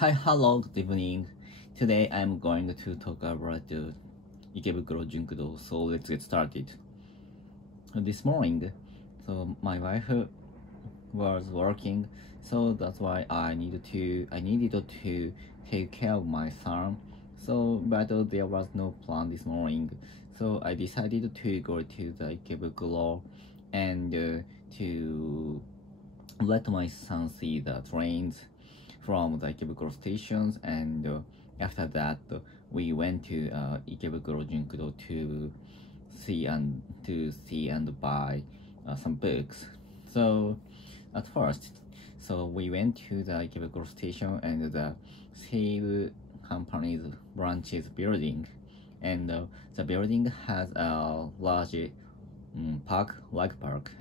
Hi, hello, good evening. Today I'm going to talk about the Ikebukuro Junkudo, so let's get started. This morning, so my wife was working, so that's why I needed to take care of my son. So, but there was no plan this morning, so I decided to go to the Ikebukuro and to let my son see the trains from the Ikebukuro stations, and after that we went to Ikebukuro Junkudo to see and buy some books. So at first, so we went to the Ikebukuro station and the Save company's branches building, and the building has a large park,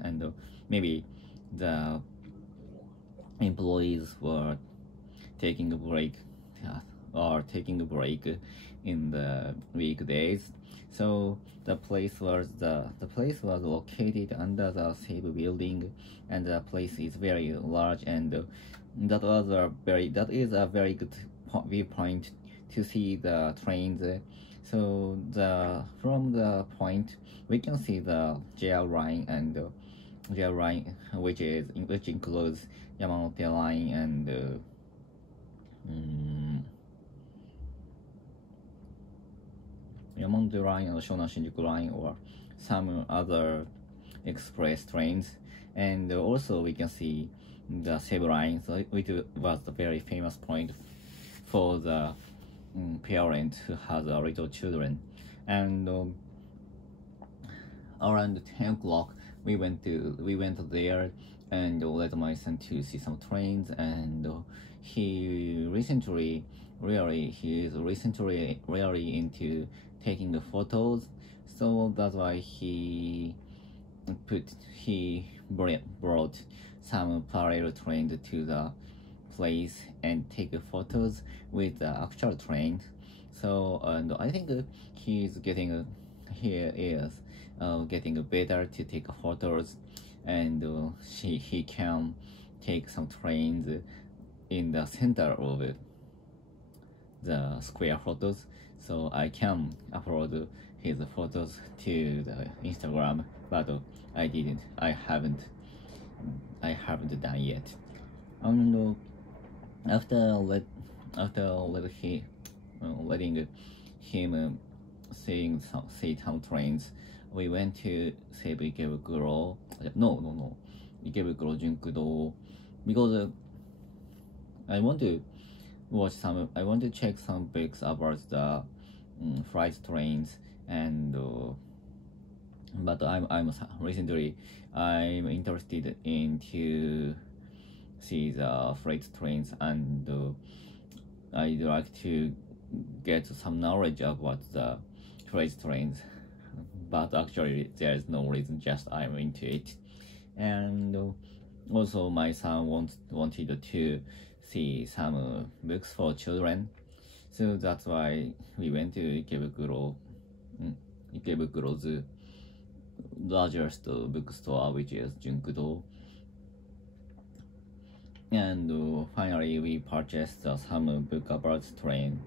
and maybe the employees were taking a break taking a break in the weekdays. So the place was located under the Save building, and the place is very large, and that is a very good viewpoint to see the trains. So from the point we can see the JR line, and JR line which includes Yamanote line and Yamanote line and Shonan Shinjuku line, or some other express trains. And also we can see the Seibu line, so which was the very famous point for the parent who has little children. And around 10 o'clock we went there and let my son to see some trains, and he is recently really into taking the photos, so that's why he brought some parallel trains to the place and take photos with the actual train. So, and I think he is getting better to take photos, and he can take some trains in the center of the square photos, so I can upload his photos to the Instagram, but I haven't done yet. And after letting him see some trains, we went to Save Ikebukuro. No, Ikebukuro Junkudo, because I want to check some books about the freight trains, and but I'm recently I'm interested in to see the freight trains, and I'd like to get some knowledge about the freight trains, but actually there is no reason, just I'm into it. And also my son wanted to see some books for children, so that's why we went to Ikebukuro's largest bookstore, which is Junkudo. And finally we purchased some book about train,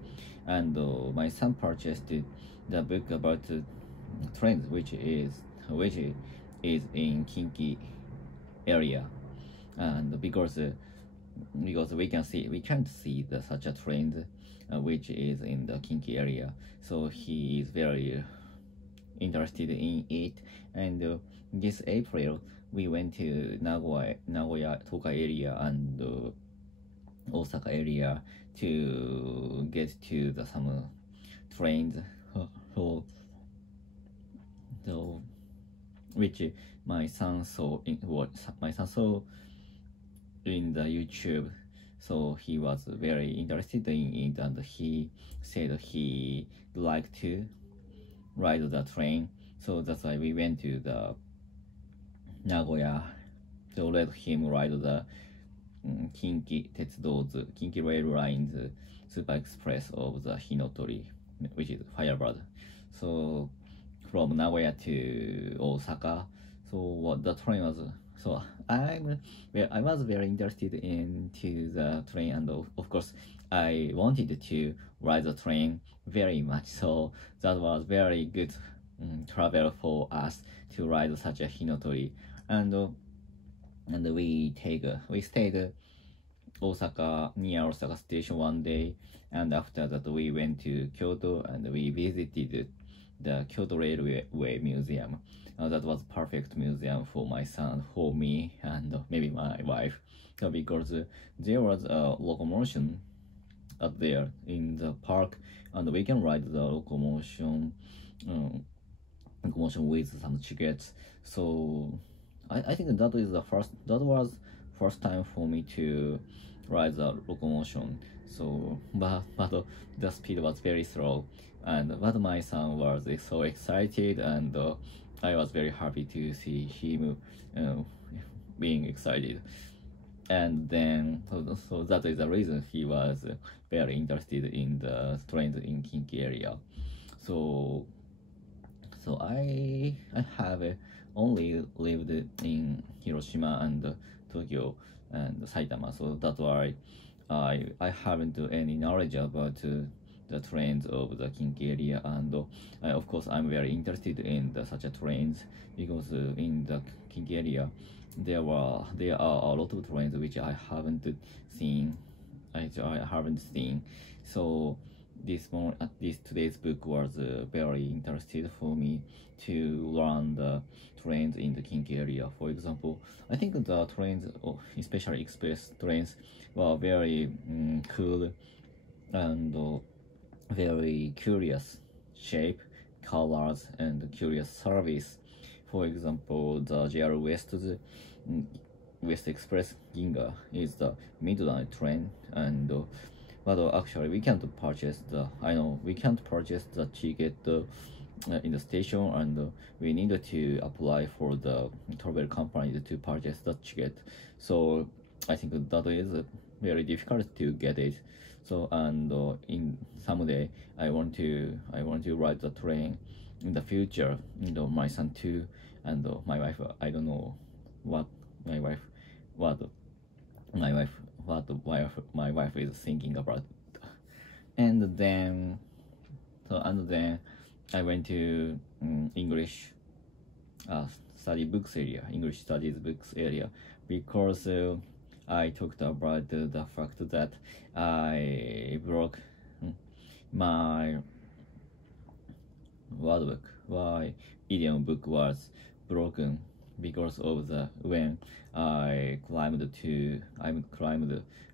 and my son purchased the book about trains, which is in Kinki area, and because we can't see such a train which is in the Kinki area, so he is very interested in it. And this April we went to Nagoya Tokai area and Osaka area to get to some trains which my son saw in the YouTube, so he was very interested in it, and he said he liked to ride the train. So that's why we went to the Nagoya to let him ride the Kinki Rail Line's Super Express of the Hinotori, which is Firebird. So from Nagoya to Osaka, so what the train was. So I was very interested into the train, and of course I wanted to ride the train very much, so that was very good travel for us to ride such a hinotori. And we stayed Osaka, near Osaka station one day, and after that we went to Kyoto and we visited the Kyoto Railway Museum. That was perfect museum for my son, for me, and maybe my wife, because there was a locomotion out there in the park, and we can ride the locomotion with some tickets. So I think that was first time for me to ride the locomotion. So but the speed was very slow, but my son was so excited, and I was very happy to see him being excited. And then so that is the reason he was very interested in the trains in Kinki area. So I have only lived in Hiroshima and Tokyo and Saitama, so that's why I haven't any knowledge about the trains of the Kinki area, and of course I'm very interested in such a trains, because in the Kinki area there are a lot of trains which I haven't seen. So today's book was very interested for me to learn the trains in the Kinki area. For example, I think the trains, especially express trains, were very cool and very curious shape, colors, and curious service. For example, the JR West Express Ginga is the midnight train, and but actually we can't purchase the ticket in the station, and we need to apply for the travel company to purchase the ticket. So I think that is very difficult to get it. So in someday I want to ride the train in the future. My son too, and my wife. I don't know what my wife my wife is thinking about. And then I went to English English studies books area, because I talked about the fact that I broke my word book. My idiom book was broken because of when I climbed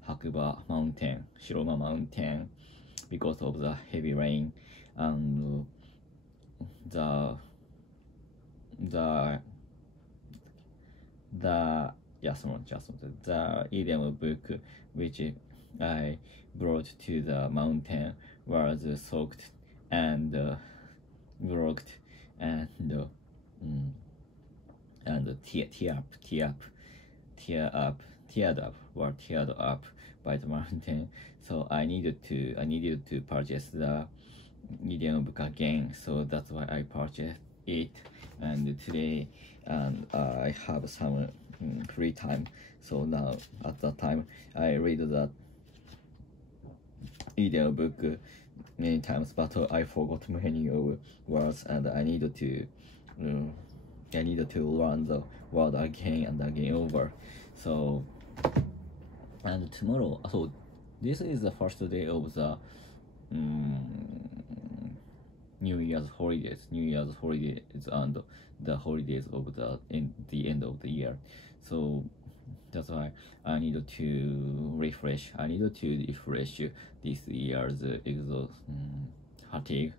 Hakuba Mountain, Shiroma Mountain, because of the heavy rain, and the idiom book which I brought to the mountain was soaked and broke and teared up by the mountain. So I needed to purchase the idiom book again. So that's why I purchased it. And today I have some free time. So now at that time I read the idiom book many times, but I forgot many of words, and I needed to learn the word again and again over. So, and tomorrow, so this is the first day of the New Year's holidays, and the holidays of the end of the year. So that's why I need to refresh. This year's fatigue.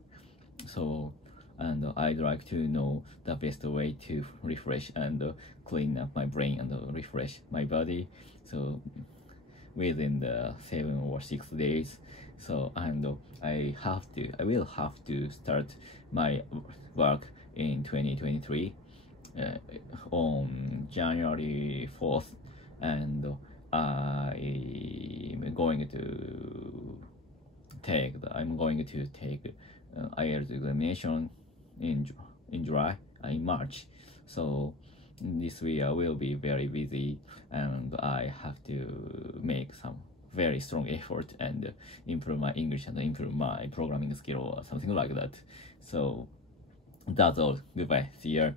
So, and I'd like to know the best way to refresh and clean up my brain and refresh my body. So within the 7 or 6 days. So, and I will have to start my work in 2023 on January 4th, and I'm going to take IELTS examination in March. So this year will be very busy, and I have to make some very strong effort and improve my English and improve my programming skill or something like that. So that's all. Goodbye. See you.